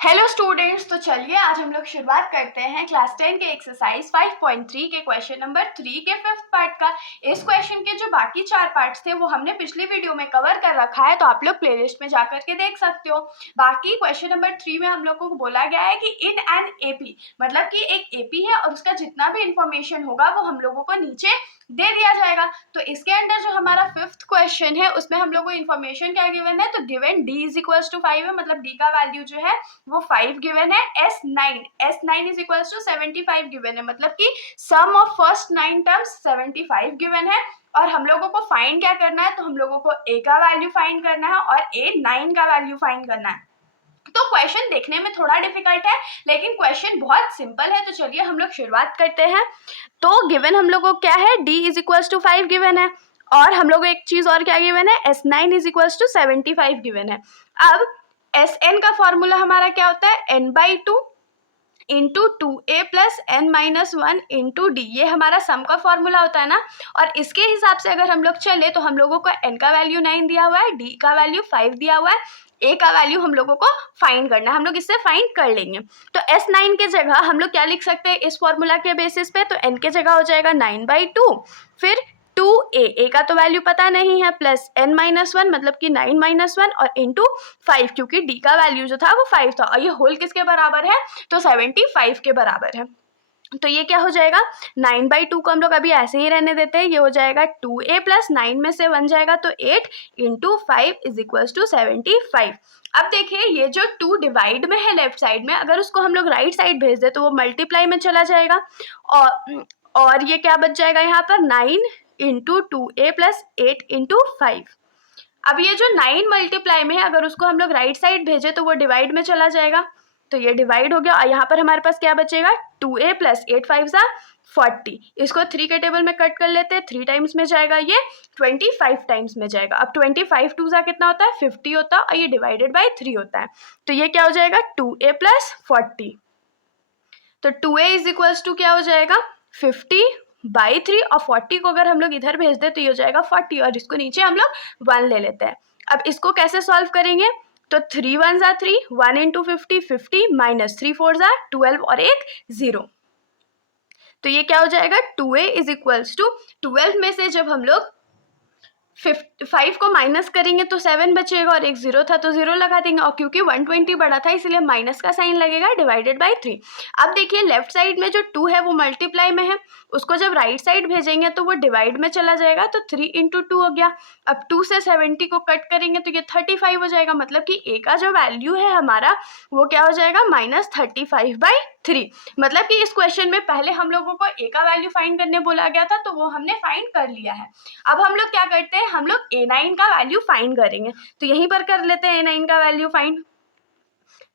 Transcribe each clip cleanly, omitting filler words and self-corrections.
Hello students, तो चलिए आज हम लोग शुरुआत करते हैं क्लास 10 के एक्सरसाइज 5.3 के क्वेश्चन नंबर 3 के फिफ्थ पार्ट का। इस क्वेश्चन के जो बाकी 4 पार्ट्स थे वो हमने पिछली वीडियो में कवर कर रखा है, तो आप लोग प्लेलिस्ट में जाकर के देख सकते हो। बाकी क्वेश्चन नंबर 3 में हम लोग को बोला गया है कि इन एन एपी, मतलब कि एक एपी है और उसका जितना भी इंफॉर्मेशन होगा वो हम लोगों को नीचे दे दिया जाएगा। तो इसके अंदर जो हमारा फिफ्थ क्वेश्चन है उसमें हम लोग को इन्फॉर्मेशन क्या गिवन है, तो given d is equals to 5 है, मतलब d का वैल्यू जो है वो 5 गिवन है। S9 is equals to 75 given है, मतलब कि सम ऑफ फर्स्ट 9 टर्म्स 75 गिवन है। और हम लोगों को फाइंड क्या करना है, तो हम लोगों को a का वैल्यू फाइंड करना है और A9 का वैल्यू फाइंड करना है। तो क्वेश्चन देखने में थोड़ा डिफिकल्ट है लेकिन क्वेश्चन बहुत सिंपल है। तो चलिए हम लोग शुरुआत करते हैं। तो गिवन हम लोगों को क्या है, d is equals to 5 given है और हम लोग एक चीज और क्या गिवन है, S9 is equals to 75 given है। अब Sn का फॉर्मूला हमारा क्या होता है, n/2 into 2a plus n minus 1 into d, ये हमारा सम का फॉर्मूला होता है ना। और इसके हिसाब से अगर हम लोग चले तो हम लोगों को n का वैल्यू 9 दिया हुआ है, d का वैल्यू 5 दिया हुआ है, a का वैल्यू हम लोगों को फाइंड करना है, हम लोग इससे फाइंड कर लेंगे। तो S9 के जगह हम लोग क्या लिख सकते हैं इस फॉर्मूला के बेसिस पे, तो n के जगह हो जाएगा 9/2, फिर 2a का तो वैल्यू पता नहीं है, प्लस n माइनस 1 मतलब कि 9 माइनस 1 और इंटू 5, क्योंकि d का वैल्यू जो था वो 5 था और ये होल किसके बराबर है, तो 75 के बराबर है। तो ये क्या हो जाएगा, 9/2 को हम लोग अभी ऐसे ही रहने देते हैं, ये हो जाएगा 2a प्लस 9 में से 1 जाएगा तो 8 इंटू 5 इज इक्वल्स टू 75। अब देखिए ये जो 2 डिवाइड में है लेफ्ट साइड में, अगर उसको हम लोग राइट साइड भेज दे तो वो मल्टीप्लाई में चला जाएगा और ये क्या बच जाएगा यहाँ पर 9 इंटू 2a प्लस 8 इंटू 5। अब ये जो 9 मल्टीप्लाई में है अगर उसको हम लोग राइट साइड भेजे तो वो डिवाइड में चला जाएगा, तो ये डिवाइड हो गया और यहाँ पर हमारे पास क्या बचेगा, 2a प्लस 8 5 40। इसको 3 के टेबल में कट कर लेते हैं, 3 टाइम्स में जाएगा, ये 25 टाइम्स में जाएगा। अब 25 2 कितना होता है, 50 होता है और ये डिवाइडेड बाई 3 होता है, तो ये क्या हो जाएगा 2a प्लस 40। तो 2a इज इक्वल्स टू क्या हो जाएगा 50/3 और 40 को अगर हम लोग इधर भेज दें तो ये हो जाएगा 40 और इसको नीचे हम लोग 1 ले लेते हैं। अब इसको कैसे सॉल्व करेंगे, तो 3 1 3, 1 इंटू 50 50 माइनस 3 4 12 और एक 0। तो ये क्या हो जाएगा 2a इज इक्वल्स टू 12 में से जब हम लोग 5 को माइनस करेंगे तो 7 बचेगा और एक 0 था तो 0 लगा देंगे, और क्योंकि 120 बड़ा था इसलिए माइनस का साइन लगेगा डिवाइडेड बाई 3। अब देखिए लेफ्ट साइड में जो 2 है वो मल्टीप्लाई में है, उसको जब राइट साइड भेजेंगे तो वो डिवाइड में चला जाएगा, तो 3 इंटू 2 हो गया। अब 2 से 70 को कट करेंगे तो ये 35 हो जाएगा, मतलब कि a का जो वैल्यू है हमारा वो क्या हो जाएगा -35/3। मतलब कि इस क्वेश्चन में पहले हम लोगों को a का वैल्यू फाइंड करने बोला गया था तो वो हमने फाइंड कर लिया है। अब हम लोग क्या करते हैं, हम लोग A9 का वैल्यू फाइंड करेंगे, तो यहीं पर कर लेते हैं A9 का वैल्यू फाइंड।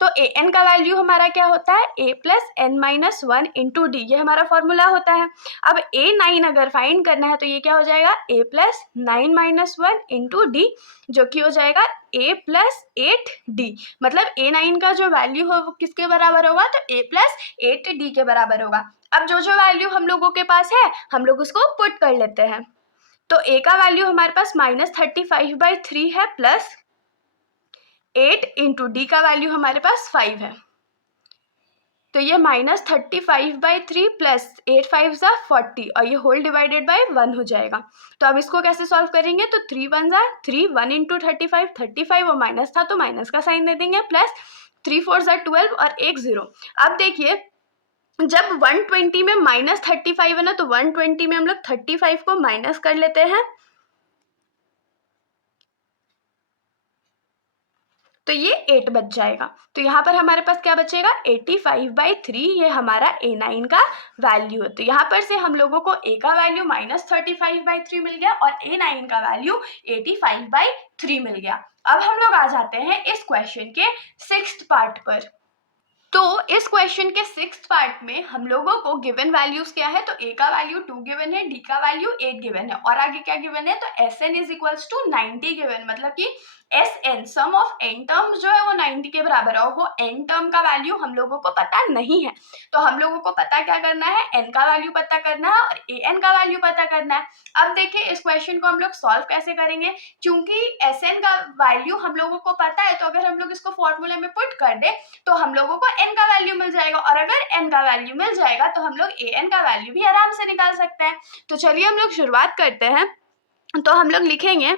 तो an का वैल्यू हमारा क्या होता है, a plus n minus 1 into d, ये हमारा फॉर्मूला होता है। अब A9 अगर फाइंड करना है तो ये क्या हो जाएगा a plus 9 minus 1 into D, जो कि हो जाएगा a प्लस 8d, मतलब A9 का जो वैल्यू हो वो किसके बराबर होगा, तो a प्लस 8d के बराबर होगा। अब जो जो वैल्यू हम लोगों के पास है हम लोग उसको पुट कर लेते हैं। तो a का वैल्यू हमारे पास -35/3 है प्लस 8 इंटू डी का वैल्यू हमारे पास 5 है, तो ये -35/3 प्लस 8 5 40 और ये होल डिवाइडेड बाय 1 हो जाएगा। तो अब इसको कैसे सॉल्व करेंगे, तो 3 1 3, 1 इंटू 35 और माइनस था तो माइनस का साइन दे देंगे, प्लस 3 4 12 और एक 0। अब देखिए जब 120 में -35 है ना, तो 120 में हम लोग 35 को माइनस कर लेते हैं, तो ये 8 बच जाएगा। तो यहाँ पर हमारे पास क्या बचेगा 85/3, ये हमारा A9 का वैल्यू है। तो यहाँ पर से हम लोगों को a का वैल्यू -35/3 मिल गया और A9 का वैल्यू 85/3 मिल गया। अब हम लोग आ जाते हैं इस क्वेश्चन के 6th पार्ट पर। तो इस क्वेश्चन के 6th पार्ट में हम लोगों को गिवन वैल्यूज क्या है, तो a का वैल्यू 2 गिवन है, d का वैल्यू 8 गिवन है और आगे क्या गिवन है, तो Sn is equals to 90 given, मतलब कि S n sum of n term जो है वो 90 के बराबर है और वो एन टर्म का वैल्यू हम लोगों को पता नहीं है। तो हम लोगों को पता क्या करना है, एन का वैल्यू पता करना है और ए एन का वैल्यू पता करना है। अब देखिए इस क्वेश्चन को हम लोग सॉल्व कैसे करेंगे, क्योंकि एस एन का वैल्यू हम लोगों को पता है तो अगर हम लोग इसको फॉर्मूले में पुट कर दे तो हम लोगों को एन का वैल्यू मिल जाएगा और अगर एन का वैल्यू मिल जाएगा तो हम लोग ए एन का वैल्यू भी आराम से निकाल सकते हैं। तो चलिए हम लोग शुरुआत करते हैं। तो हम लोग लिखेंगे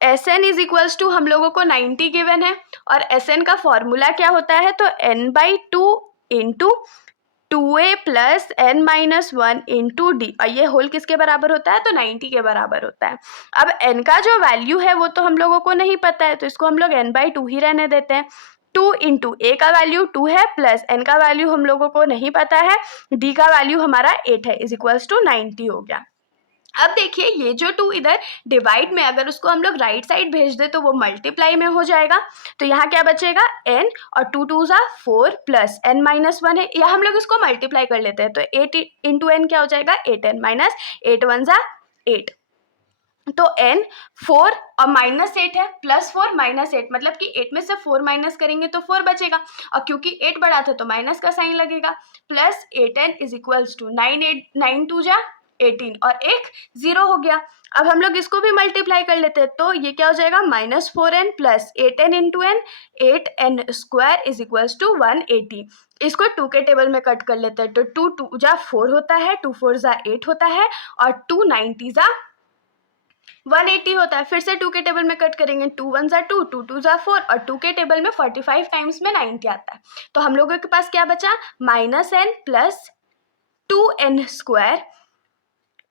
S n is equals to, हम लोगों को 90 गिवन है और एस एन का फॉर्मूला क्या होता है, तो n by 2 into 2a plus n minus 1 into D, और ये होल किसके बराबर होता है, तो 90 के बराबर होता है। अब n का जो वैल्यू है वो तो हम लोगों को नहीं पता है तो इसको हम लोग n बाई 2 ही रहने देते हैं। 2 इंटू ए का वैल्यू 2 है प्लस n का वैल्यू हम लोगों को नहीं पता है, d का वैल्यू हमारा 8 है, इज इक्वल्स टू 90 हो गया। अब देखिए ये जो 2 इधर डिवाइड में अगर उसको हम लोग राइट साइड भेज दे तो वो मल्टीप्लाई में हो जाएगा। तो यहाँ क्या बचेगा, n और 2 2 ज़ा 4 प्लस n माइनस 1 है, या हम लोग इसको मल्टीप्लाई कर लेते हैं तो 8 इंटू n क्या हो जाएगा, 8n माइनस 8 1 ज़ा 8। तो n 4 और माइनस 8 है, प्लस 4 माइनस 8, मतलब कि 8 में से 4 माइनस करेंगे तो 4 बचेगा और क्योंकि 8 बड़ा था तो माइनस का साइन लगेगा। Plus 8n is equals to 9 2 जा 18 और एक 0 हो गया। अब हम लोग इसको भी मल्टीप्लाई कर लेते हैं तो ये क्या हो जाएगा, minus 4n plus 8n into n, 8n square is equals to 180। इसको 2 के टेबल में कट कर लेते हैं तो 2 2 जा 4 होता है, 2 4 जा 8 होता है और 2 90 जा 180 होता है। फिर से 2 के टेबल में कट करेंगे, 2 1 जा 2, 2 2 जा 4 और 2 के टेबल में 45 टाइम्स में 90 आता है। तो हम लोगों के पास क्या बचा, minus n plus 2n square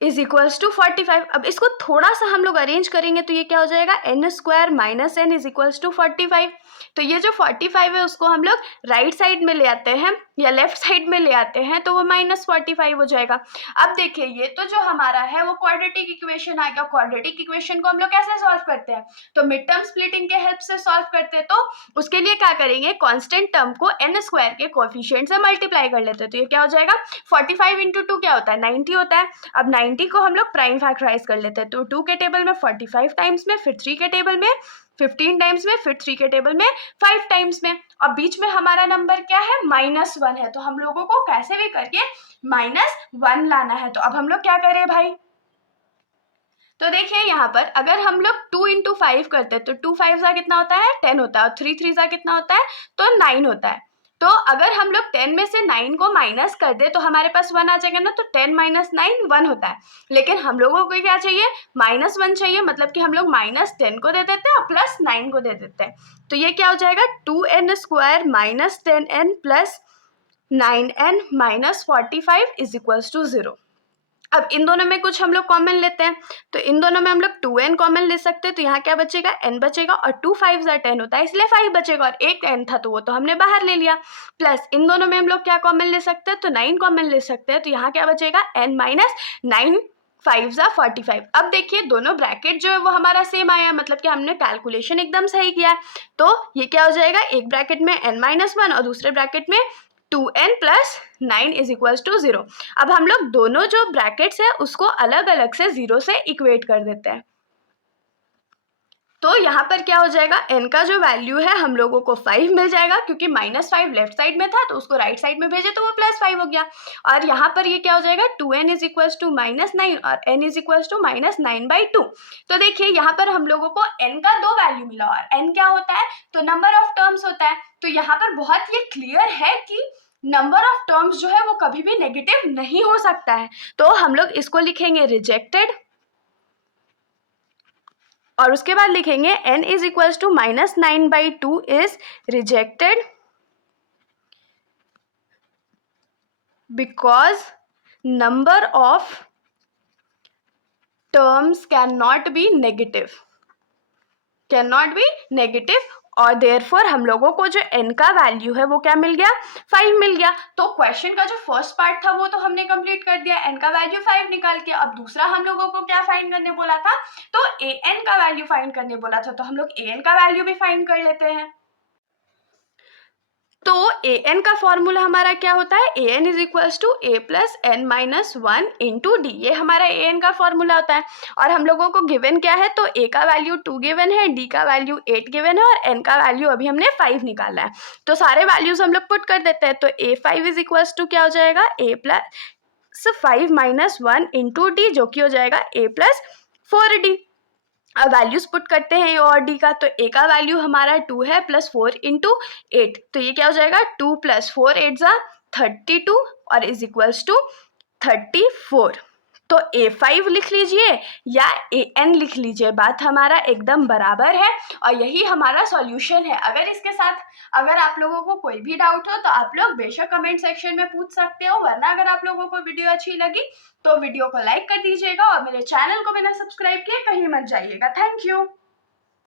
is equals to 45। अब इसको थोड़ा सा हम लोग अरेंज करेंगे तो ये क्या हो जाएगा, n square minus n is equals to 45। तो ये जो 45 है उसको हम लोग राइट साइड में ले आते हैं या लेफ्ट साइड में ले आते हैं तो वो माइनस 45 हो जाएगा। अब देखिए ये तो जो हमारा है वो क्वाड्रेटिक इक्वेशन आ गया। क्वाड्रेटिक इक्वेशन को हम लोग कैसे सॉल्व करते हैं, तो मिड टर्म स्प्लिटिंग के हेल्प से सॉल्व करते हैं। तो उसके लिए क्या करेंगे, कांस्टेंट टर्म को n स्क्वायर के कोएफिशिएंट से मल्टीप्लाई कर लेते हैं। तो ये क्या हो जाएगा, 45 इंटू 2 क्या होता है, 90 होता है। अब 90 को हम लोग प्राइम फैक्टराइज कर लेते हैं तो 2 के टेबल में 45 टाइम्स में, फिर 3 के टेबल में 15 टाइम्स में, फिर 3 के टेबल में 5 टाइम्स में, और बीच में हमारा नंबर क्या है, -1 है। तो हम लोगों को कैसे भी करके -1 लाना है। तो अब हम लोग क्या करें भाई, तो देखिए यहाँ पर अगर हम लोग 2 इंटू 5 करते हैं तो 2 5 सा कितना होता है, 10 होता है और 3 3 सा कितना होता है, तो 9 होता है। तो अगर हम लोग 10 में से 9 को माइनस कर दे तो हमारे पास 1 आ जाएगा ना, तो 10 माइनस 9 1 होता है। लेकिन हम लोगों को क्या चाहिए, -1 चाहिए, मतलब कि हम लोग -10 को दे देते हैं और +9 को दे देते हैं। तो ये क्या हो जाएगा, 2n square minus 10n plus 9n minus 45 is equals to 0। अब इन दोनों में कुछ हम लोग कॉमन लेते हैं तो इन दोनों में हम लोग 2n कॉमन ले सकते हैं। तो यहाँ क्या बचेगा, n बचेगा और 2 5 ज़ा 10 होता है इसलिए 5 बचेगा और एक n था तो वो तो हमने बाहर ले लिया। प्लस इन दोनों में हम लोग क्या कॉमन ले सकते हैं, तो 9 कॉमन ले सकते हैं। तो यहाँ क्या बचेगा, n माइनस 9 5 ज़ा 45। अब देखिए दोनों ब्रैकेट जो है वो हमारा सेम आया, मतलब कि हमने कैलकुलेशन एकदम सही किया है। तो ये क्या हो जाएगा, एक ब्रैकेट में n माइनस 1 और दूसरे ब्रैकेट में 2n plus 9 is equals to 0। अब हम लोग दोनों जो ब्रैकेट्स है उसको अलग अलग से 0 से इक्वेट कर देते हैं। तो यहाँ पर क्या हो जाएगा, n का जो वैल्यू है हम लोगों को 5 मिल जाएगा, क्योंकि -5 लेफ्ट साइड में था तो उसको राइट साइड में भेजे तो वो +5 हो गया। और यहाँ पर ये क्या हो जाएगा, 2n इज इक्वल्स टू -9 और n इज इक्वल्स टू -9/2। तो देखिए यहाँ पर हम लोगों को n का 2 वैल्यू मिला और n क्या होता है, तो नंबर ऑफ टर्म्स होता है। तो यहाँ पर बहुत ये क्लियर है कि नंबर ऑफ टर्म्स जो है वो कभी भी नेगेटिव नहीं हो सकता है। तो हम लोग इसको लिखेंगे रिजेक्टेड और उसके बाद लिखेंगे n is equals to -9/2 is rejected because number of terms can not be negative और देयरफॉर हम लोगों को जो n का वैल्यू है वो क्या मिल गया, 5 मिल गया। तो क्वेश्चन का जो फर्स्ट पार्ट था वो तो हमने कंप्लीट कर दिया, n का वैल्यू 5 निकाल के। अब दूसरा हम लोगों को क्या फाइंड करने बोला था, तो an का वैल्यू फाइंड करने बोला था। तो हम लोग an का वैल्यू भी फाइंड कर लेते हैं। तो ए एन का फॉर्मूला हमारा क्या होता है, a n is equals to a plus n minus one into d, ये हमारा ए एन का फॉर्मूला होता है। और हम लोगों को गिवन क्या है, तो ए का वैल्यू 2 गिवन है, डी का वैल्यू 8 गिवन है और एन का वैल्यू अभी हमने 5 निकाला है। तो सारे वैल्यूज हम लोग पुट कर देते हैं। तो ए 5 इज इक्वल्स टू क्या हो जाएगा, ए प्लस 5 माइनस 1 इंटू डी, जो कि हो जाएगा ए प्लस 4d। अब वैल्यूज पुट करते हैं ए और डी का। तो ए का वैल्यू हमारा 2 है प्लस 4 इंटू 8, तो ये क्या हो जाएगा 2 प्लस 4 8 जा 32 और इज इक्वल्स टू 34। तो A5 लिख लीजिए या AN लिख लीजिए, बात हमारा एकदम बराबर है और यही हमारा सॉल्यूशन है। अगर इसके साथ अगर आप लोगों को कोई भी डाउट हो तो आप लोग बेशक कमेंट सेक्शन में पूछ सकते हो, वरना अगर आप लोगों को वीडियो अच्छी लगी तो वीडियो को लाइक कर दीजिएगा और मेरे चैनल को बिना सब्सक्राइब किए कहीं मत जाइएगा। Thank you.